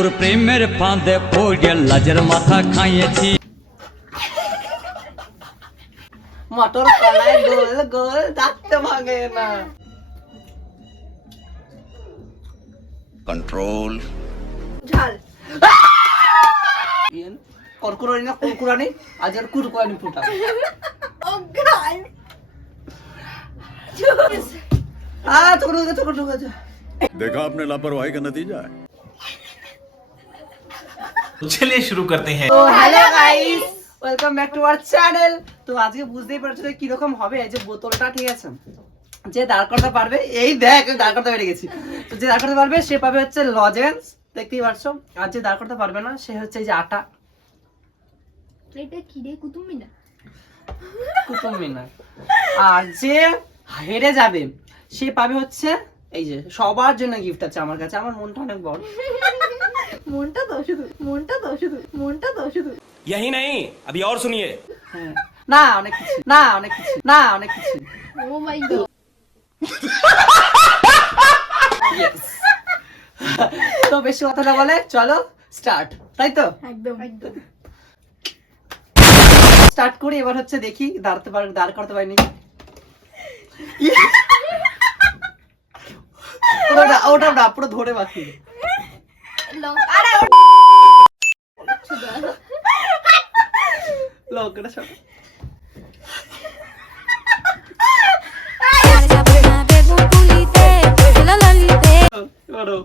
তোর প্রেমের ফাঁদে পড়ে লাজের মাথা খাইয়েছি। মটর কলাই গোল গোল ডাকতে ভাগে না। कंट्रोल ঝাল করকুরানি না কুরকুরানি, আজ আর কুরকুরানি ফুটা। অজ্ঞান ছোট देखा आपने लापरवाही का नतीजा है। चलिए शुरू करते हैं। তো hello guys, welcome back to our channel. তো আজকে বুঝতেই পারছো যে কিরকম হবে এই যে বোতলটা, ঠিক আছে? যে দাঁড় করতে পারবে, এই দেখ দাঁড় করতে পেরে গেছি। তো যে দাঁড় করতে পারবে সে পাবে হচ্ছে লজেন্স, দেখতেই পারছো। আর যে দাঁড় করতে পারবে না সে হচ্ছে এই যে আটা। এটা কি রে, কুতুব মিনার? কুতুব মিনার। আর যে হেরে যাবে সে পাবে হচ্ছে এই যে, সবার জন্য গিফট আছে আমার কাছে। আমার মনটা অনেক বড়। মনটা দাও শুধু। यही नहीं, अभी और सुनिए। হ্যাঁ, অনেক কিছু। ও মাই গড। তো বেশি কথা না বলে চলো স্টার্ট, তাই তো? একদম স্টার্ট করি। এবার হচ্ছে দেখি দাঁড় করতে পারিনি। ওটা পুরো ধরে বাকি। আরে লঙ্কাটা সব করো।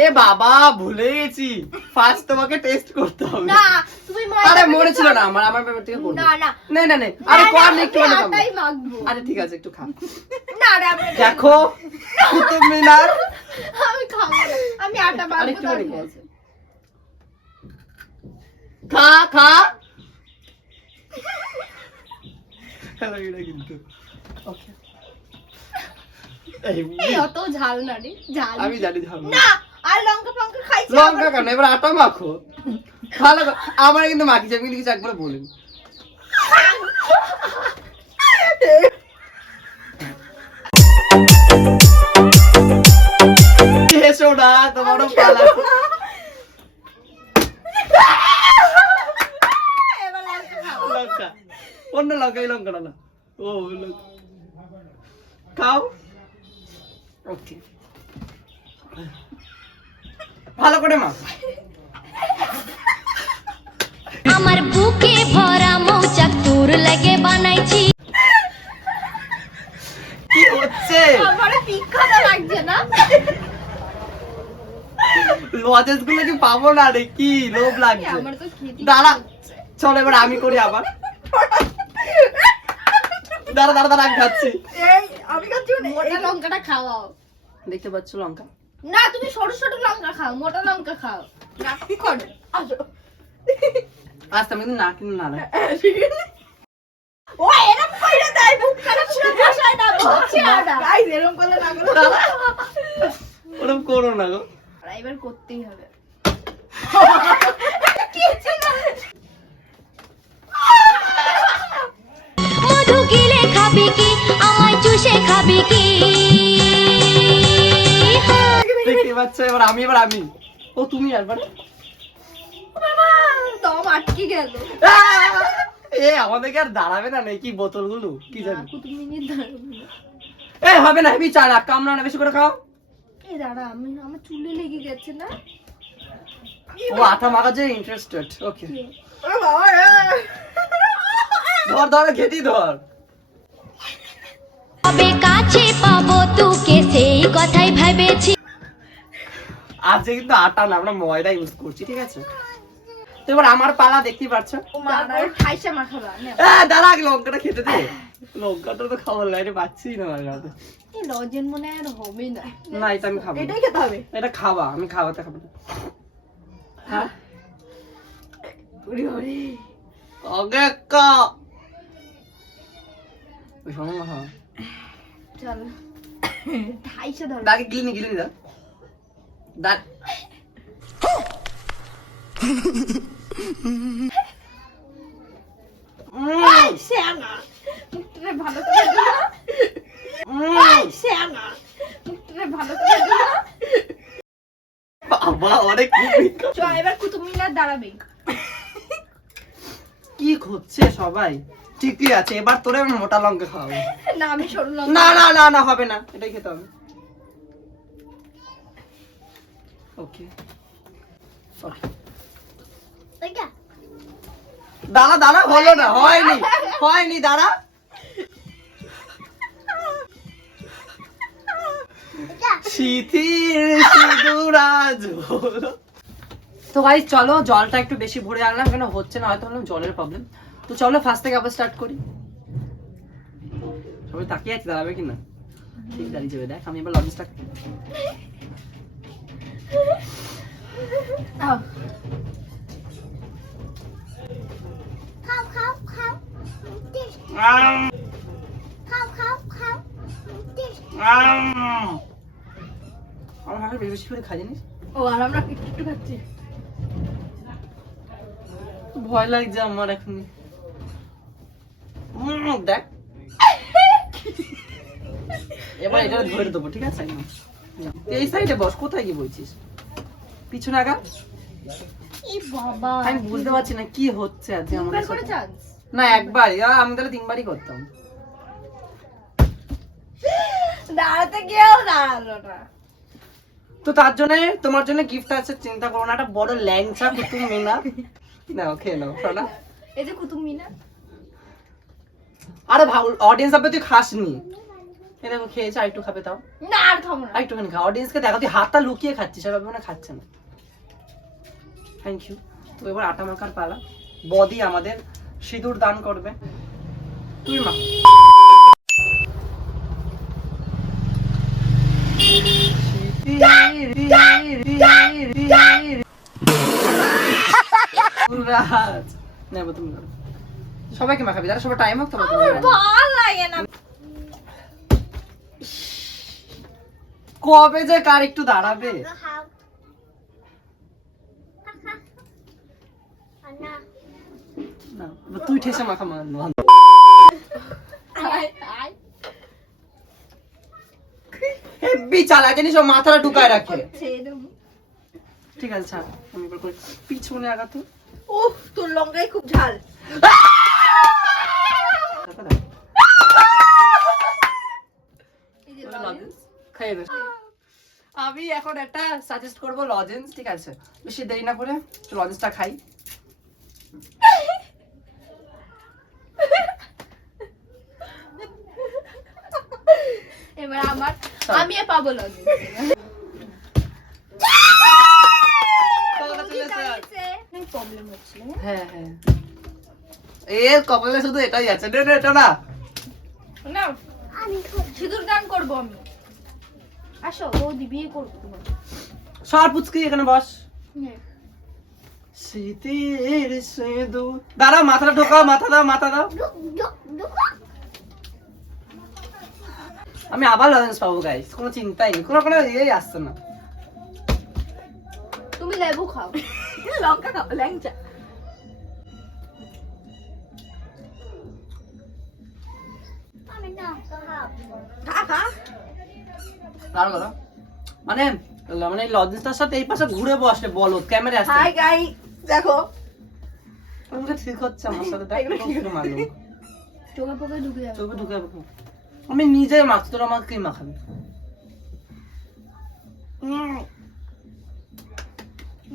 এ বাবা, ভুলে গেছি। ফার্স্ট তোমাকে টেস্ট করতে হবে। না তুমি আরে মনে ছিল না আমার ব্যাপার থেকে করব। না না আরে কোন একটু আমি খাবো। আটাই মাখবো। আরে ঠিক আছে, একটু খা। না দেখো কুতুব মিনার। আমি খাবো না। আমি আটা আরে মাখবো। একটু খা। হ্যালো, এটা কিন্তু ওকে। এই অত ঝাল না রে, ঝাল। আমি জানি ঝাল না, আর লঙ্কা ফঙ্কা খাইছি। লঙ্কা কেন, এবার আটা মাখো। ভালো আমার কিন্তু মাখিছে, আমি কিন্তু কিছু একবার বলিনি। এসো না, তোমারও পালা। এবার লঙ্কা খাও। লঙ্কা, অন্য লঙ্কা, এই লঙ্কাটা না। ও লঙ্কা খাও। ওকে, ভালো করে মা। আমার বুকে ভরা মৌচাক তোর লাগে বানাইছি। কি হচ্ছে? আমারে পিক্কাটা লাগছে না? লজেন্স গুলো কি পাবো না রে? কি লোভ লাগছে। আমার তো খেতে দাঁড়া, চল এবার আমি করি আবার। দাঁড়া আমি খাচ্ছি। এই আমি খাচ্ছি না। মোটা লঙ্কাটা খাওয়াও। দেখতে পাচ্ছ লঙ্কা? না তুমি ছোট ছোট লঙ্কা খাও, মোটা লঙ্কা খাও। না করো। আসো। আচ্ছা, আমি কিন্তু না ও এরকম কইরা দেয়, মুখখানা পুরো ভাষায় না বলছি না। গাইস এরকম করলে না করো। ওরকম করো না গো। আর এবার করতেই হবে। মধু গিলে খাবি কি, আমায় চুষে খাবি কি? দেখতে পাচ্ছ? এবার আমি ও তুমি একবার। দম আটকে গেল। এ আমাদেরকে আর দাঁড়াবে না নাকি বোতলগুলো? কি জানি। কুতুব মিনিট দাঁড়াবো। এ হবে না, হেবি চা না, কামড়া না, বেশি করে খাও। এই দাঁড়া, আমার চুলে লেগে গেছে না? ও আটা মাখার জন্য ইন্টারেস্টেড। ওকে, ও বাবা রে। ধর ঘেটি ধর। তবে কাছে পাবো তোকে সেই কথাই ভেবেছি। আজকে কিন্তু আটা না, আমরা ময়দা ইউজ করছি, ঠিক আছে? তো এবার আমার পালা, দেখতেই পাচ্ছ। ও মা আর ঠাইসা মাখাবা না। দাঁড়া, আগে লঙ্কাটা খেতে দে। লঙ্কাটা তো খাওয়ার লাইনে পাচ্ছি না আমার কাছে। এই লজেন মনে আর হবে না। না, এটা আমি খাবো। এটাই খেতে হবে। এটা খাবা, আমি খাওয়াতে খাবো না। হ্যাঁ, ওরে ওরে। ওকে কা ওই সময় হ্যাঁ, চল ঠাইসা ধর। দাগে গিলিনি দা দা। শ্যানা মুখটা ভালো করে দিও শ্যানা মুখটা ভালো করে দিও বাবা অনেক চ এবার কুতুব মিনার দাঁড়াবে কি হচ্ছে সবাই ঠিকই আছে এবার তোরে আমি মোটা লঙ্কা খাওয়াবো না আমি সরু লঙ্কা না না না না হবে না এটাই খেতে হবে ওকে ওকে দাঁড়া দাঁড়া হলো না হয়নি হয়নি দাঁড়া শীতের সিঁদুরাজ হলো। তো ভাই চলো জলটা একটু বেশি ভরে আনলাম কেন হচ্ছে না হয়তো ভাবলাম জলের প্রবলেম তো চলো ফার্স্ট থেকে আবার স্টার্ট করি সবাই তাকিয়ে আছে দাঁড়াবে কিনা ঠিক দাঁড়িয়ে যাবে দেখ আমি এবার লঞ্চটা আমার হাতে বেশি বেশি করে খাই জানিস ও আর আমরা একটু একটু খাচ্ছি ভয় লাগছে আমার এখন দেখ এবার এটা ধরে দেবো ঠিক আছে এই সাইডে বস কোথায় কি বলছিস পিছনে আগা ই বাবা আমি বুঝতে পারছি না কি হচ্ছে আজকে আমার তিনবার সাথে। করে চান্স না একবারই আমি তাহলে তিনবারই করতাম দাঁড়াতে গিয়েও দাঁড়ালো না তো তার জন্য তোমার জন্য গিফট আছে চিন্তা করো না একটা বড় ল্যাংচা কুতুব মিনার নাও খেয়ে নাও শোনা এই যে কুতুব মিনার আরে অডিয়েন্স আপনি তুই খাসনি এই দেখো খেয়েছে আর একটু খাবে তাও না আর খাবো না আর একটুখানি খা অডিয়েন্সকে দেখা তুই হাতটা লুকিয়ে খাচ্ছিস আর ভাবে না খাচ্ছে না থ্যাংক ইউ তো এবার আটা মাখার পালা বদি আমাদের সিঁদুর দান করবে তুই মা নেবো তুমি ধরো। সবাইকে মাখাবি যারা সবাই টাইম হোক তোমার ভাল লাগে না কবে যে কার একটু দাঁড়াবে না, তুই ঠেসে মাখা মান হেব্বি চালা জানিস ও মাথাটা ঢুকায় রাখে ঠিক আছে ছাড় আমি এবার করি পিছনে আগাতো উফ তোর লঙ্কাই খুব ঝাল এই যে লজেন্স। খাইয়ে দে। আমি এখন একটা সাজেস্ট করব লজেন্স ঠিক আছে বেশি দেরি না করে লজেন্সটা খাই এবার আমার আমি পাবো লজেন্স প্রবলেম হচ্ছে হ্যাঁ হ্যাঁ এ কপালে শুধু এটাই আছে নে নে এটা না না সিঁদুর দান করবো আমি আসো বৌদি বিয়ে করবো তোমার সর পুচকি এখানে বস শীতের সিঁদুর দাঁড়াও মাথাটা ঢোকাও মাথা দাও মাথা দাও আমি আবার লজেন্স পাবো গাইস কোনো চিন্তাই নেই কোনো ইয়েই আসছে না তুমি লেবু খাও লঙ্কা খাও ল্যাংচা দাঁড়াও দাঁড়াও মানে মানে লজেন্সটার সাথে এই পাশে ঘুরে বসে বলো ক্যামেরা আসছে হাই গাই দেখো আমাকে ঠিক হচ্ছে আমার সাথে দেখ একটু মারলো চোখে পোকে ঢুকে যাবে চোখে ঢুকে যাবে আমি নিজে মাখছি তোর আমাকে কি মাখাবি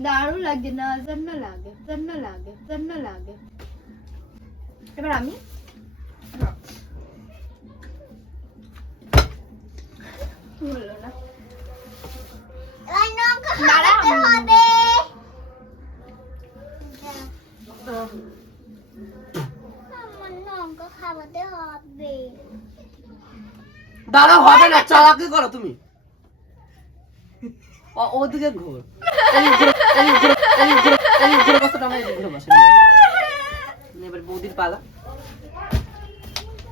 দারুণ লাগে না জান্না লাগে জান্না লাগে জান্না লাগে এবার আমি হলো না দাঁড়া হবে না চালাকি করো তুমি ওদিকে ঘোর এবার বৌদির পালা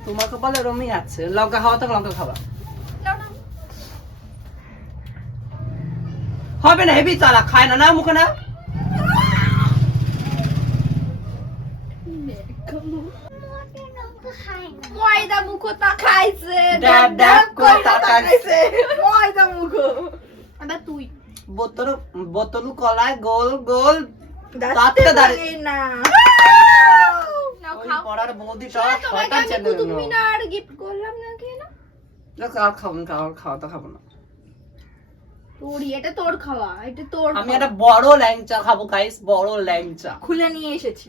তোমাকে বলে রমি আছে লঙ্কা খাওয়া তো লঙ্কা খাওয়া হবে না হেবি চালা খায় না না মুখে না ময়দা মুখো তাকাইছে ড্যাব ড্যাব করে তাকাইছে। ময়দা মুখো। এবার তুই বোতল কলায় গোল গোল দাঁতটা দাঁড়িয়ে না ওই খাও। পড়ার বৌদিটা তোমাকে আমি কুতুব মিনার গিফট করলাম না কেন? আর খাবো না, খাওয়া তো খাবো না। তোরই, এটা তোর খাওয়া, এটা তোর আমি খাওয়া। একটা বড় ল্যাংচা খাবো গাইস, বড় ল্যাংচা। খুলে নিয়ে এসেছি।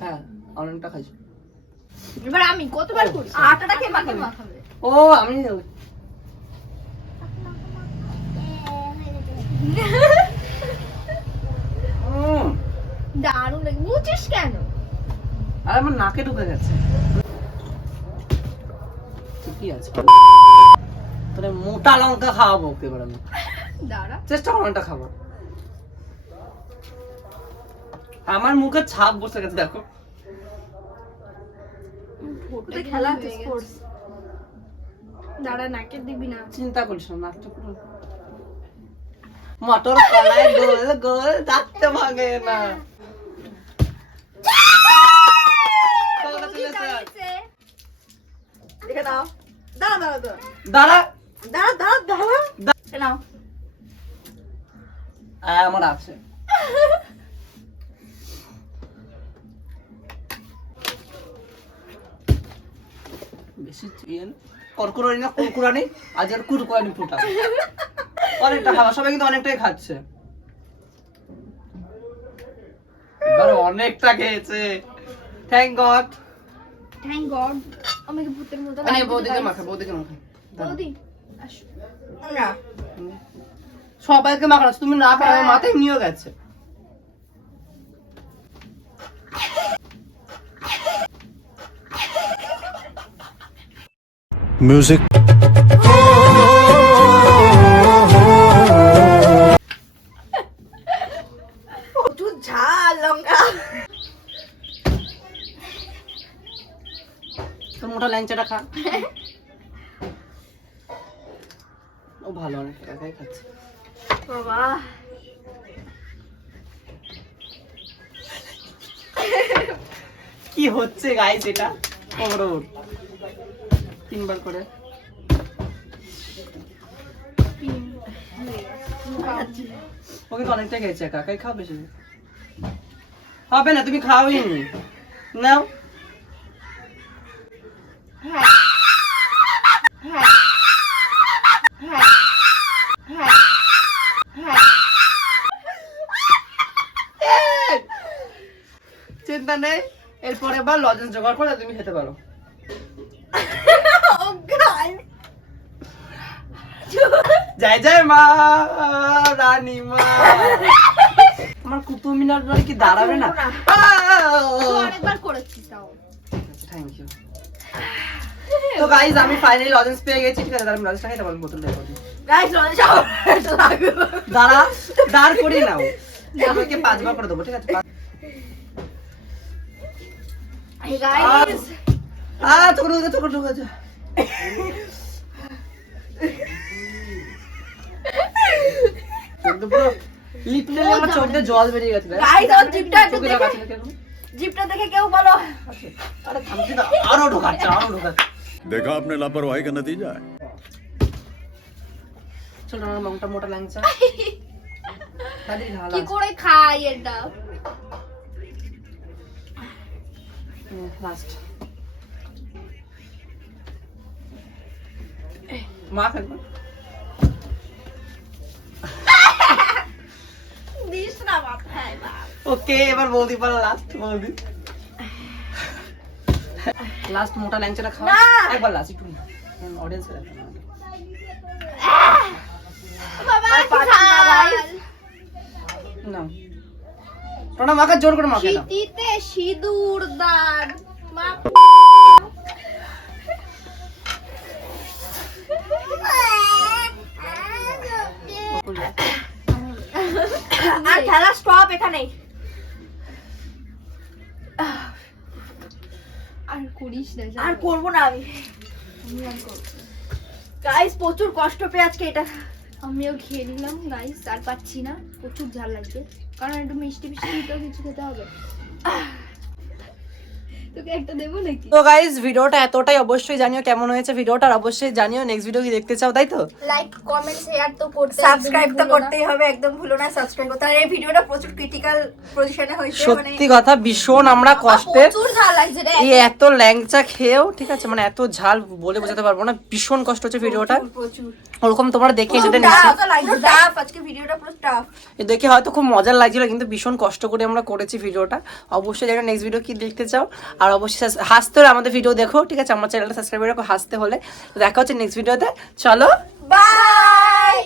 হ্যাঁ অনেকটা খাইছি। এবার আমি কতবার করি? আটাটা কে মাখাবে? ও আমি দারুণ লাগে। মুছিস কেন? আর আমার নাকে ঢুকে গেছে। ঠিকই আছে, তাহলে মোটা লঙ্কা খাওয়াবো ওকে এবার আমি। দাঁড়া। চেষ্টা করো একটা খাবো। আমার মুখে ছাপ বসে গেছে দেখো। ওটা খেলা আছে স্পোর্টস। দাঁড়া, নাকে দিবি না। চিন্তা করিস না, নাকটা পুরো মটর কলাই গোল গোল দাঁতটা ভাঙে না। দেখে দাও। দাঁড়া দাঁড়া দাঁড়া দাঁড়া দাঁড়া দাঁড়া দাঁড়া। নাও। আমার আছে। বেশি করকুরানি না কুরকুরানি, আজ আর কুরকুরানি ফুটা। অনেকটা খাওয়া, সবাই কিন্তু অনেকটাই খাচ্ছে। এবার অনেকটা খেয়েছে। Thank god. Thank god. আমাকে ভূতের মতো মানে লাগছে, বৌদিকে guys। মাখা, বৌদিকে মাখা। বৌদি আসো। না সবাইকে মাখানো, তুমি না খাও, আমার মাথায় নিয়ে গেছে। म्यूजिक প্রচুর ঝাল লঙ্কা। তোর মোটা ল্যাংচাটা খা। ও ভালো, অনেক একাই খাচ্ছে। বাবা কি হচ্ছে গাইস এটা? ওর তিনবার করে ও কিন্তু অনেকটা খেয়েছে, কাকাই খাও বেশি হবে না, তুমি খাওই নি। নাও হ্যাঁ হ্যাঁ হ্যাঁ হ্যাঁ হ্যাঁ। চিন্তা নেই, এরপরে আবার লজেন্স জোগাড় করে তুমি খেতে পারো। ও গাই জয় জয় মা রানী মা। আমার কুতুব মিনার ধরে কি দাঁড়াবে না? অনেকবার করেছিস তাও। Thank you. তো গাইস আমি ফাইনালি লজেন্স পেয়ে গেছি, ঠিক আছে? তাহলে আমি লজেন্সটা খাই, তারপর বোতল দেবো। গাইস লজেন্স এটা লাগবে। দাঁড়া, দাঁড় করি নাও, আমাকে 5 বার করে দেবো, ঠিক আছে? এই গাইস ছোট আছে। লিটারালি আমার চোখ দিয়ে জল বেরিয়ে গেছে। গাইস ওর জিপটা একটু চোখে দেখে, লাগাচ্ছে না কেন? জিপটা দেখে কেউ বলো। আরে থামছি না, আরো ঢোকাচ্ছে। देखा आपने लापरवाही का नतीजा है। চলো আমার মোটা মোটা ল্যাংচা দাদি ঢালা। কি করে খাই এটা? লাস্ট মা ফেলবো। দিস না মাথায় বাপ। ওকে, এবার বৌদি পালা, লাস্ট বৌদি। লাস্ট মোটা ল্যাংচাটা খাও না। একবার, লাস্ট একটু অডিয়েন্স এর বাবা পারছি না, guys। না টোনা মাখা, জোর করে মাখা দাও। শীতিতে সিঁদুর দান মা। আর খেলা স্টপ এখানেই। আর করিস না, আর করবো না আমি। গাইস প্রচুর কষ্ট পেয়ে আজকে এটা আমিও খেয়ে নিলাম গাইস, আর পাচ্ছি না, প্রচুর ঝাল লাগছে, কারণ একটু মিষ্টি মিষ্টি তো কিছু খেতে হবে। তো তোকে একটা দেবো নাকি? তো গাইস ভিডিওটা এতটাই, অবশ্যই জানিও কেমন হয়েছে ভিডিওটা, আর অবশ্যই জানিও নেক্সট ভিডিও কি দেখতে চাও, তাই তো? লাইক কমেন্ট শেয়ার তো করতে, সাবস্ক্রাইব তো করতেই হবে, একদম ভুলো না সাবস্ক্রাইব করতে। আর এই ভিডিওটা প্রচুর ক্রিটিক্যাল পজিশনে হয়েছে, মানে সত্যি কথা ভীষণ আমরা কষ্টে প্রচুর ঝাল লাগছে রে। এই এত ল্যাংচা খেয়েও, ঠিক আছে, মানে এত ঝাল বলে বোঝাতে পারবো না, ভীষণ কষ্ট হচ্ছে ভিডিওটা। প্রচুর ওরকম তোমরা দেখে যেটা টাফ, আজকে ভিডিওটা পুরো টাফ। দেখে হয়তো খুব মজার লাগছিল, কিন্তু ভীষণ কষ্ট করে আমরা করেছি ভিডিওটা। অবশ্যই জানো নেক্সট ভিডিও কি দেখতে চাও, আর অবশ্যই হাসতে হলে আমাদের ভিডিও দেখো, ঠিক আছে, আমার চ্যানেলটা সাবস্ক্রাইব করে রাখো হাসতে হলে। তো দেখা হচ্ছে নেক্সট ভিডিওতে, চলো বাই।